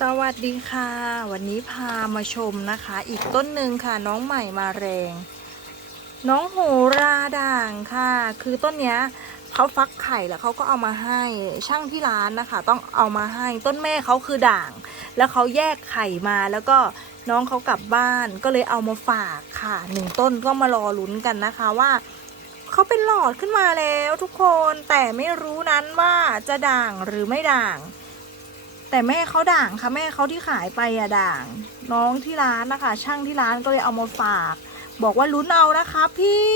สวัสดีค่ะ วันนี้พามาชมนะคะ อีกต้นหนึ่งค่ะน้องใหม่มาแรง น้องโหราด่างค่ะ คือต้นเนี้ยเขาฟักไข่แล้วเขาก็เอามาให้ช่างที่ร้านนะคะ ต้องเอามาให้ต้นแม่เขาคือด่าง แล้วเขาแยกไข่มาแล้วก็น้องเขากลับบ้านก็เลยเอามาฝากค่ะหนึ่งต้นก็มารอลุ้นกันนะคะว่าเขาเป็นหลอดขึ้นมาแล้วทุกคนแต่ไม่รู้นั้นว่าจะด่างหรือไม่ด่าง แต่แม่เขาด่างค่ะ แม่เขาที่ขายไปอะด่าง น้องที่ร้านนะคะ ช่างที่ร้านก็เลยเอามาฝาก บอกว่าลุ้นเอานะคะพี่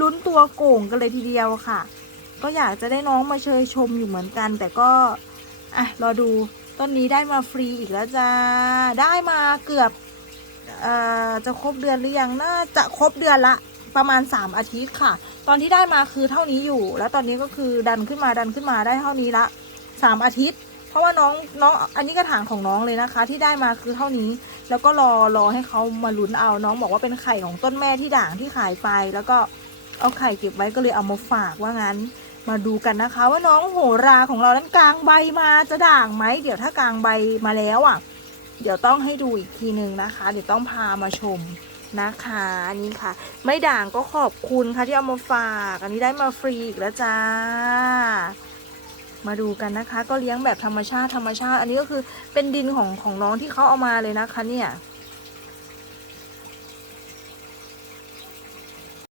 ลุ้นตัวโก่งกันเลยทีเดียวค่ะ ก็อยากจะได้น้องมาเชยชมอยู่เหมือนกัน แต่ก็อะรอดูต้นนี้ได้มาฟรีอีกแล้วจ้าได้มาเกือบเอ่อจะครบเดือนหรือยังน่าจะครบเดือนละประมาณ 3 อาทิตย์ค่ะ ตอนที่ได้มาคือเท่านี้อยู่ แล้วตอนนี้ก็คือดันขึ้นมาดันขึ้นมาได้เท่านี้ละ สามอาทิตย์ เพราะว่าน้องน้องอันนี้กระถางของน้องเลยนะคะ ที่ได้มาคือเท่านี้ แล้วก็รอรอให้เขามาลุ้นเอาน้องบอกว่าเป็นไข่ของต้นแม่ที่ด่างที่ขายไป แล้วก็เอาไข่เก็บไว้ก็เลยเอามาฝากว่างั้นมาดูกันนะคะว่าน้องโหราของเรานั้นกลางใบมาจะด่างไหมเดี๋ยวถ้ากลางใบมาแล้วอะ เดี๋ยวต้องให้ดูอีกทีหนึ่งนะคะ เดี๋ยวต้องพามาชมนะคะอันนี้ค่ะ ไม่ด่างก็ขอบคุณค่ะที่เอามาฝาก อันนี้ได้มาฟรีอีกแล้วจ้า มาดูกันนะคะ ก็เลี้ยงแบบธรรมชาติธรรมชาติ อันนี้ก็คือเป็นดินของของน้องที่เขาเอามาเลยนะคะเนี่ย